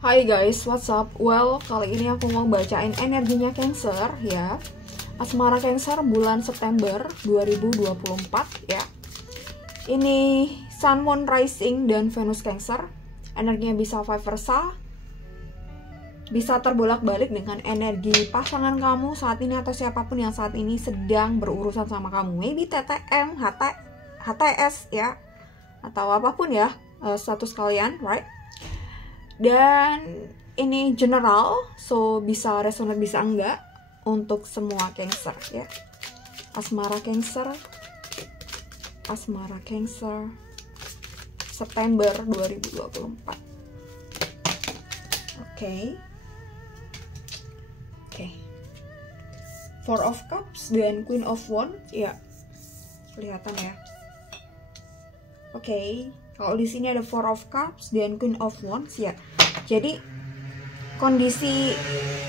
Hai guys, what's up? Well, kali ini aku mau bacain energinya Cancer ya. Asmara Cancer bulan September 2024 ya. Ini Sun, Moon, Rising, dan Venus Cancer. Energinya bisa vice versa. Bisa terbolak-balik dengan energi pasangan kamu saat ini atau siapapun yang saat ini sedang berurusan sama kamu. Maybe TTM, HTS ya. Atau apapun ya, status kalian, right? Dan ini general, so bisa resonate bisa enggak untuk semua Cancer ya. Asmara Cancer September 2024. Oke. Four of Cups dan Queen of Wands ya. Kelihatan ya. Oke. Kalau di sini ada Four of Cups dan Queen of Wands ya. Jadi kondisi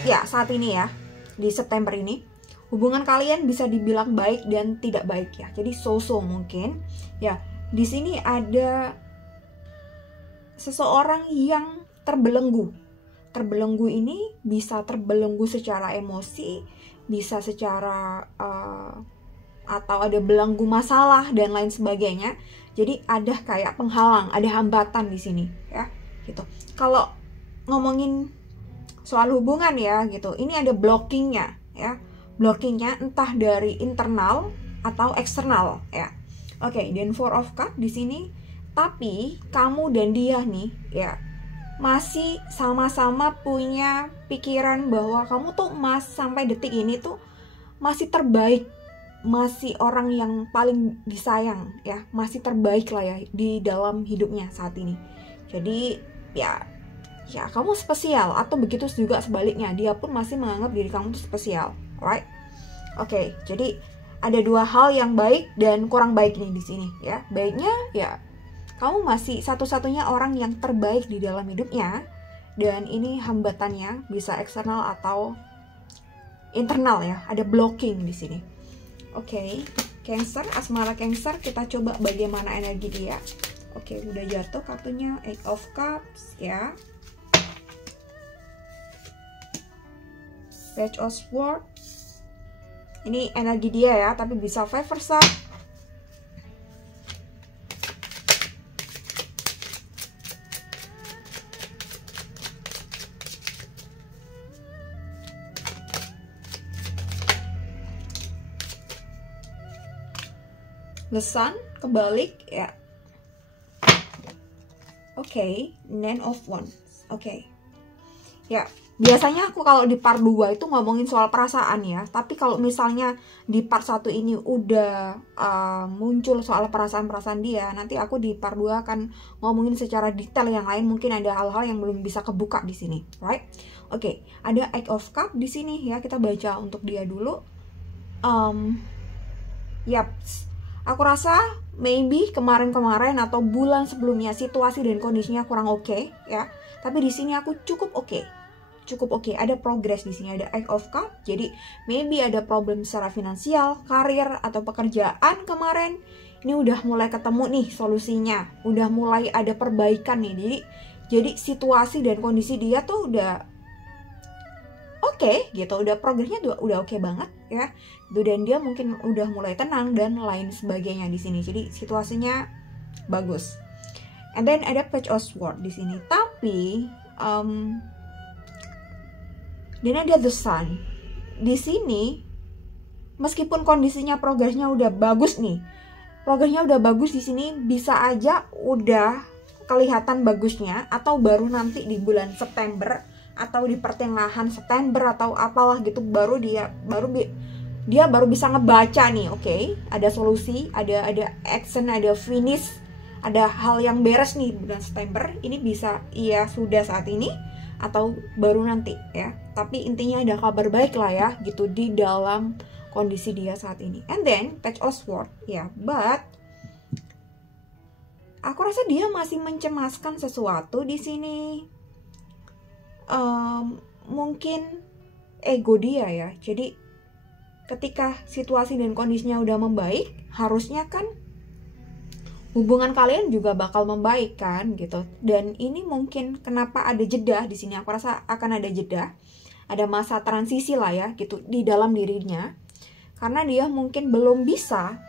ya saat ini ya, di September ini hubungan kalian bisa dibilang baik dan tidak baik ya. Jadi so-so mungkin ya. Di sini ada seseorang yang terbelenggu. Terbelenggu ini bisa terbelenggu secara emosi, bisa secara atau ada belenggu masalah dan lain sebagainya. Jadi ada kayak penghalang, ada hambatan di sini ya, gitu. Kalau ngomongin soal hubungan ya, gitu, ini ada blockingnya ya, blockingnya entah dari internal atau eksternal ya. Oke, dan Four of Cups di sini, tapi kamu dan dia nih ya masih sama-sama punya pikiran bahwa kamu tuh sampai detik ini tuh masih terbaik, masih orang yang paling disayang ya, masih terbaik lah ya di dalam hidupnya saat ini. Jadi ya kamu spesial, atau begitu juga sebaliknya, dia pun masih menganggap diri kamu tuh spesial, right? Oke, jadi ada dua hal yang baik dan kurang baik nih di sini ya. Baiknya ya kamu masih satu-satunya orang yang terbaik di dalam hidupnya, dan ini hambatannya bisa eksternal atau internal ya, ada blocking di sini. Oke, Cancer, asmara Cancer, kita coba bagaimana energi dia. Oke, udah jatuh kartunya Eight of Cups ya. Page of Swords. Ini energi dia ya, tapi bisa vice versa. The Sun kebalik ya. Oke, Nine of Wands. Oke. Ya, biasanya aku kalau di part 2 itu ngomongin soal perasaan ya. Tapi kalau misalnya di part 1 ini udah muncul soal perasaan-perasaan dia, nanti aku di part 2 akan ngomongin secara detail yang lain. Mungkin ada hal-hal yang belum bisa kebuka di sini, right? Oke, ada Eight of Cups di sini ya. Kita baca untuk dia dulu. Aku rasa maybe kemarin-kemarin atau bulan sebelumnya situasi dan kondisinya kurang oke ya. Tapi di sini aku cukup oke. Ada progres di sini, ada Eight of Cups. Jadi maybe ada problem secara finansial, karir atau pekerjaan kemarin. Ini udah mulai ketemu nih solusinya. Udah mulai ada perbaikan nih. Jadi situasi dan kondisi dia tuh udah oke gitu, udah progresnya udah oke banget ya. Dan dia mungkin udah mulai tenang dan lain sebagainya di sini. Jadi situasinya bagus. And then ada Page of Swords di sini. Tapi dan ada The Sun di sini. Meskipun kondisinya progresnya udah bagus nih, progresnya udah bagus di sini, bisa aja udah kelihatan bagusnya atau baru nanti di bulan September atau di pertengahan September atau apalah gitu, baru dia baru bisa ngebaca nih. Oke, ada solusi, ada action, ada finish, ada hal yang beres nih bulan September. Ini bisa iya sudah saat ini atau baru nanti ya. Tapi intinya ada kabar baik lah ya gitu di dalam kondisi dia saat ini. And then Page of Swords ya, but aku rasa dia masih mencemaskan sesuatu di sini. Mungkin ego dia ya. Jadi ketika situasi dan kondisinya udah membaik, harusnya kan hubungan kalian juga bakal membaik kan gitu. Dan ini mungkin kenapa ada jeda di sini, aku rasa akan ada jeda, ada masa transisi lah ya gitu di dalam dirinya, karena dia mungkin belum bisa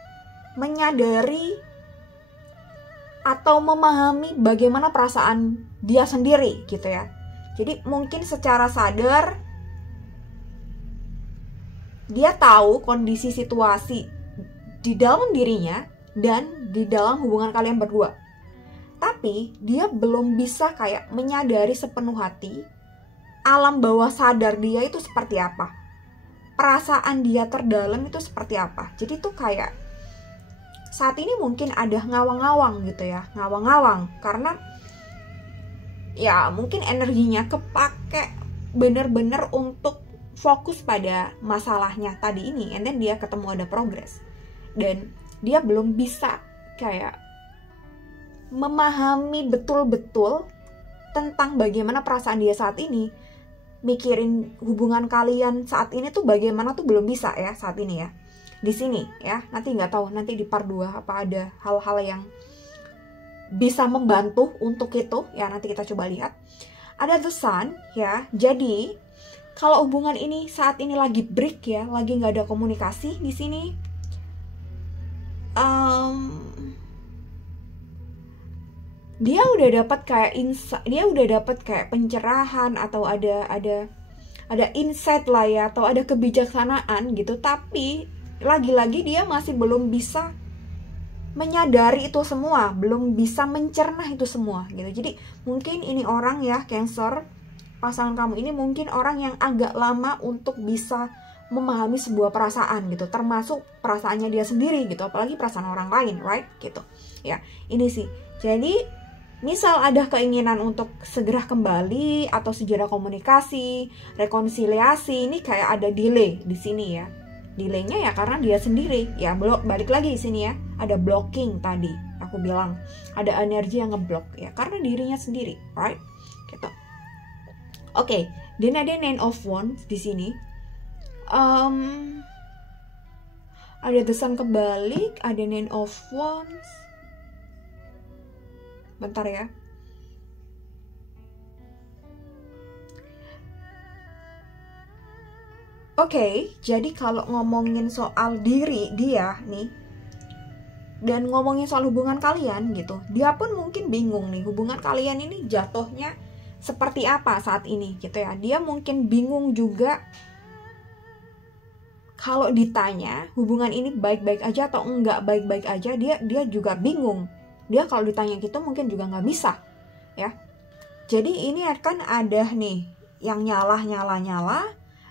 menyadari atau memahami bagaimana perasaan dia sendiri gitu ya. Jadi mungkin secara sadar dia tahu kondisi situasi di dalam dirinya dan di dalam hubungan kalian berdua. Tapi dia belum bisa kayak menyadari sepenuh hati alam bawah sadar dia itu seperti apa. Perasaan dia terdalam itu seperti apa. Jadi tuh kayak saat ini mungkin ada ngawang-ngawang gitu ya. Ngawang-ngawang karena ya mungkin energinya kepake bener-bener untuk fokus pada masalahnya tadi ini, and then dia ketemu ada progress dan dia belum bisa kayak memahami betul-betul tentang bagaimana perasaan dia saat ini. Mikirin hubungan kalian saat ini tuh bagaimana tuh belum bisa ya saat ini ya. Di sini ya, nanti nggak tahu nanti di part 2 apa ada hal-hal yang bisa membantu untuk itu ya, nanti kita coba lihat. Ada the sun ya, jadi kalau hubungan ini saat ini lagi break ya, lagi nggak ada komunikasi di sini, dia udah dapat kayak dia udah dapat kayak pencerahan atau ada insight lah ya, atau ada kebijaksanaan gitu, tapi lagi-lagi dia masih belum bisa menyadari itu semua, belum bisa mencerna itu semua gitu. Jadi mungkin ini orang ya Cancer, pasangan kamu ini mungkin orang yang agak lama untuk bisa memahami sebuah perasaan gitu, termasuk perasaannya dia sendiri gitu, apalagi perasaan orang lain, right? Gitu. Ya, ini sih. Jadi, misal ada keinginan untuk segera kembali atau segera komunikasi, rekonsiliasi, ini kayak ada delay di sini ya. Delaynya ya karena dia sendiri. Ya, balik lagi di sini ya. Ada blocking tadi, aku bilang. Ada energi yang ngeblok ya, karena dirinya sendiri, right? Gitu. Oke, dan ada Nine of Wands di sini. Ada The Sun kebalik, ada Nine of Wands. Bentar ya. Oke, jadi kalau ngomongin soal diri dia nih, dan ngomongin soal hubungan kalian gitu, dia pun mungkin bingung nih, hubungan kalian ini jatuhnya seperti apa saat ini gitu ya. Dia mungkin bingung juga kalau ditanya hubungan ini baik-baik aja atau enggak baik-baik aja, dia juga bingung. Dia kalau ditanya gitu mungkin juga nggak bisa ya. Jadi ini akan ada nih yang nyala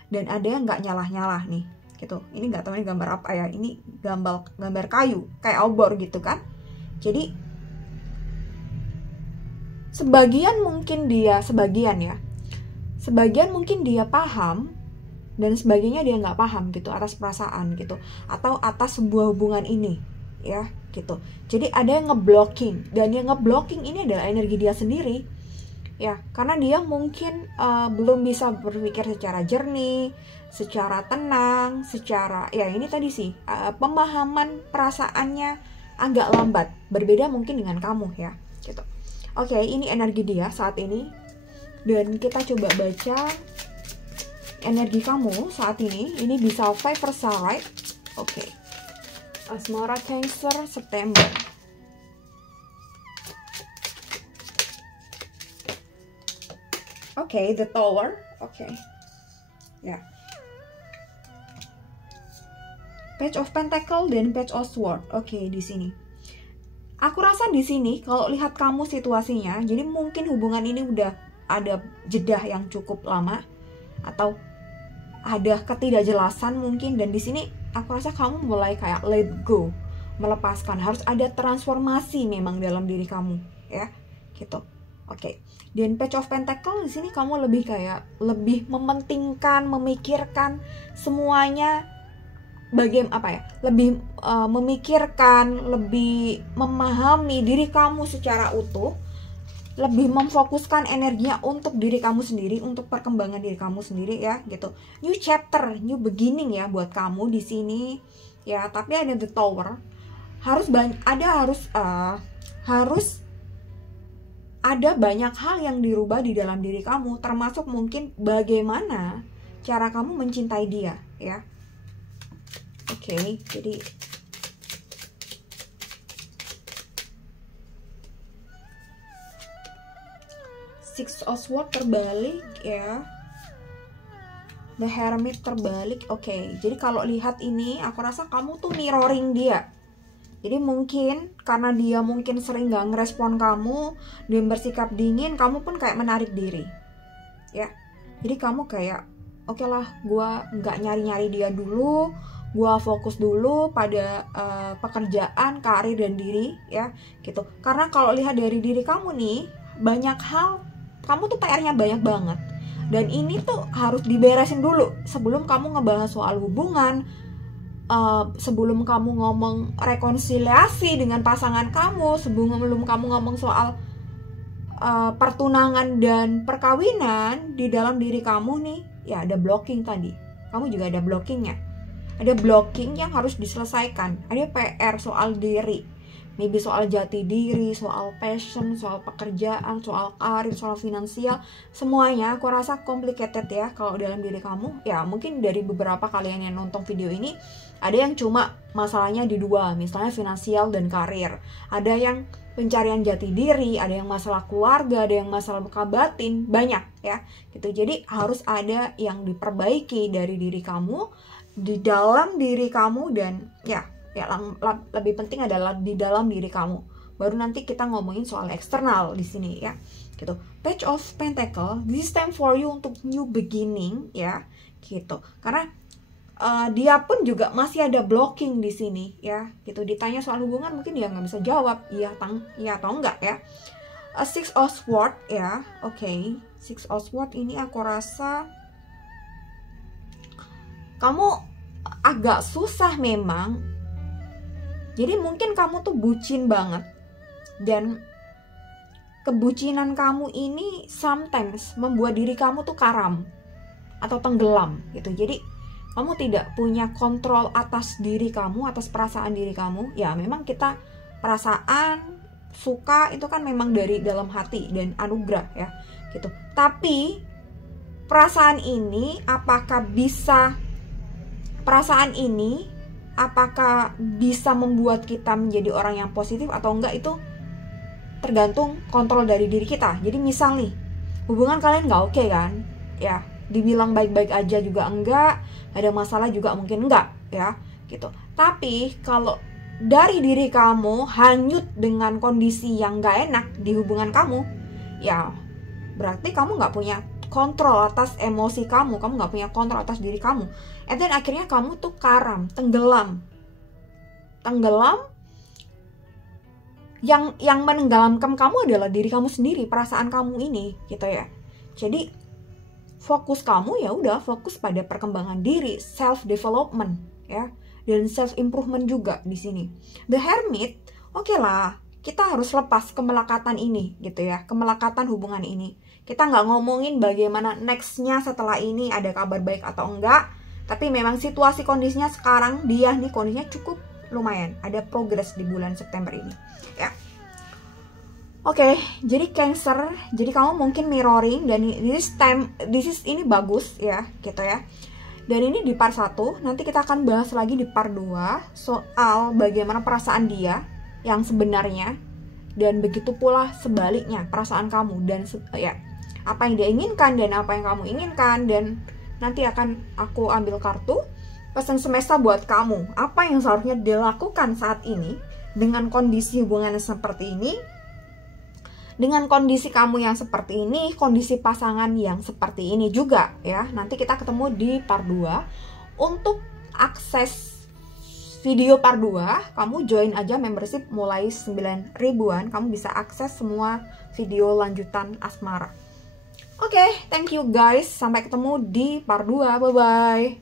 dan ada yang nggak nyala nih gitu. Ini nggak tahu ini gambar apa ya, ini gambar kayu kayak obor gitu kan. Jadi sebagian mungkin dia paham dan sebagainya dia nggak paham gitu atas perasaan gitu, atau atas sebuah hubungan ini ya gitu. Jadi ada yang ngeblocking, dan yang ngeblocking ini adalah energi dia sendiri ya, karena dia mungkin belum bisa berpikir secara jernih, secara tenang, secara ya ini tadi sih pemahaman perasaannya agak lambat, berbeda mungkin dengan kamu ya gitu. Oke, ini energi dia saat ini. Dan kita coba baca energi kamu saat ini. Ini bisa Five right? Oke. Asmara Cancer September. Oke, The Tower. Oke. Ya. Page of Pentacle dan Page of Sword. Oke, di sini. Aku rasa di sini kalau lihat kamu situasinya, jadi mungkin hubungan ini udah ada jeda yang cukup lama atau ada ketidakjelasan mungkin, dan di sini aku rasa kamu mulai kayak let go, melepaskan. Harus ada transformasi memang dalam diri kamu, ya, gitu. Oke. Dan Page of Pentacle di sini kamu lebih mementingkan, memikirkan semuanya. Lebih memikirkan, lebih memahami diri kamu secara utuh, lebih memfokuskan energinya untuk diri kamu sendiri, untuk perkembangan diri kamu sendiri ya gitu. New chapter, new beginning ya buat kamu di sini ya. Tapi ada The Tower. harus ada banyak hal yang dirubah di dalam diri kamu, termasuk mungkin bagaimana cara kamu mencintai dia, ya. Oke, jadi Six of Swords terbalik, ya. The Hermit terbalik. Oke, jadi kalau lihat ini, aku rasa kamu tuh mirroring dia. Jadi mungkin karena dia mungkin sering gak ngerespon kamu dan bersikap dingin, kamu pun kayak menarik diri, ya. Jadi kamu kayak, oke lah, gue gak nyari-nyari dia dulu, gue fokus dulu pada pekerjaan, karir, dan diri, ya, gitu. Karena kalau lihat dari diri kamu nih, banyak hal, kamu tuh PR-nya banyak banget. Dan ini tuh harus diberesin dulu sebelum kamu ngebahas soal hubungan, sebelum kamu ngomong rekonsiliasi dengan pasangan kamu, sebelum kamu ngomong soal pertunangan dan perkawinan. Di dalam diri kamu nih, ya ada blocking tadi. Kamu juga ada blockingnya. Ada blocking yang harus diselesaikan. Ada PR soal diri. Maybe soal jati diri, soal passion, soal pekerjaan, soal karir, soal finansial. Semuanya aku rasa complicated ya kalau dalam diri kamu. Ya mungkin dari beberapa kalian yang nonton video ini, ada yang cuma masalahnya di dua, misalnya finansial dan karir. Ada yang pencarian jati diri, ada yang masalah keluarga, ada yang masalah luka batin, banyak ya gitu. Jadi harus ada yang diperbaiki dari diri kamu, di dalam diri kamu, dan ya lebih penting adalah di dalam diri kamu. Baru nanti kita ngomongin soal eksternal di sini ya gitu. Page of Pentacle, this time for you untuk new beginning ya gitu. Karena dia pun juga masih ada blocking di sini ya gitu. Ditanya soal hubungan mungkin dia nggak bisa jawab iya atau enggak ya. Six of Swords ya. Oke. Six of Swords ini aku rasa kamu agak susah memang. Jadi mungkin kamu tuh bucin banget. Dan kebucinan kamu ini sometimes membuat diri kamu tuh karam atau tenggelam gitu. Jadi kamu tidak punya kontrol atas diri kamu, atas perasaan diri kamu. Ya memang kita perasaan, suka itu kan memang dari dalam hati dan anugerah ya gitu. Tapi perasaan ini apakah bisa membuat kita menjadi orang yang positif atau enggak, itu tergantung kontrol dari diri kita. Jadi misal nih, hubungan kalian nggak oke kan, ya dibilang baik-baik aja juga enggak, ada masalah juga mungkin enggak ya gitu. Tapi kalau dari diri kamu hanyut dengan kondisi yang nggak enak di hubungan kamu, ya berarti kamu nggak punya kontrol atas emosi kamu nggak punya kontrol atas diri kamu. And then akhirnya kamu tuh karam, tenggelam. Yang menenggelamkan kamu adalah diri kamu sendiri, perasaan kamu ini gitu ya. Jadi fokus kamu ya udah fokus pada perkembangan diri, self development ya, dan self improvement juga di sini. The Hermit, oke lah, kita harus lepas kemelekatan ini gitu ya, kemelekatan hubungan ini. Kita nggak ngomongin bagaimana nextnya setelah ini, ada kabar baik atau enggak. Tapi memang situasi kondisinya sekarang, dia nih kondisinya cukup lumayan, ada progres di bulan September ini ya. Oke, jadi Cancer, jadi kamu mungkin mirroring, dan ini bagus ya gitu ya. Dan ini di part 1, nanti kita akan bahas lagi di part 2 soal bagaimana perasaan dia yang sebenarnya, dan begitu pula sebaliknya perasaan kamu, dan ya apa yang dia inginkan dan apa yang kamu inginkan. Dan nanti akan aku ambil kartu pesan semesta buat kamu, apa yang seharusnya dilakukan saat ini dengan kondisi hubungan seperti ini, dengan kondisi kamu yang seperti ini, kondisi pasangan yang seperti ini juga ya. Nanti kita ketemu di part 2. Untuk akses video part 2, kamu join aja membership mulai 9 ribuan, kamu bisa akses semua video lanjutan asmara. Oke, thank you guys. Sampai ketemu di part 2. Bye-bye.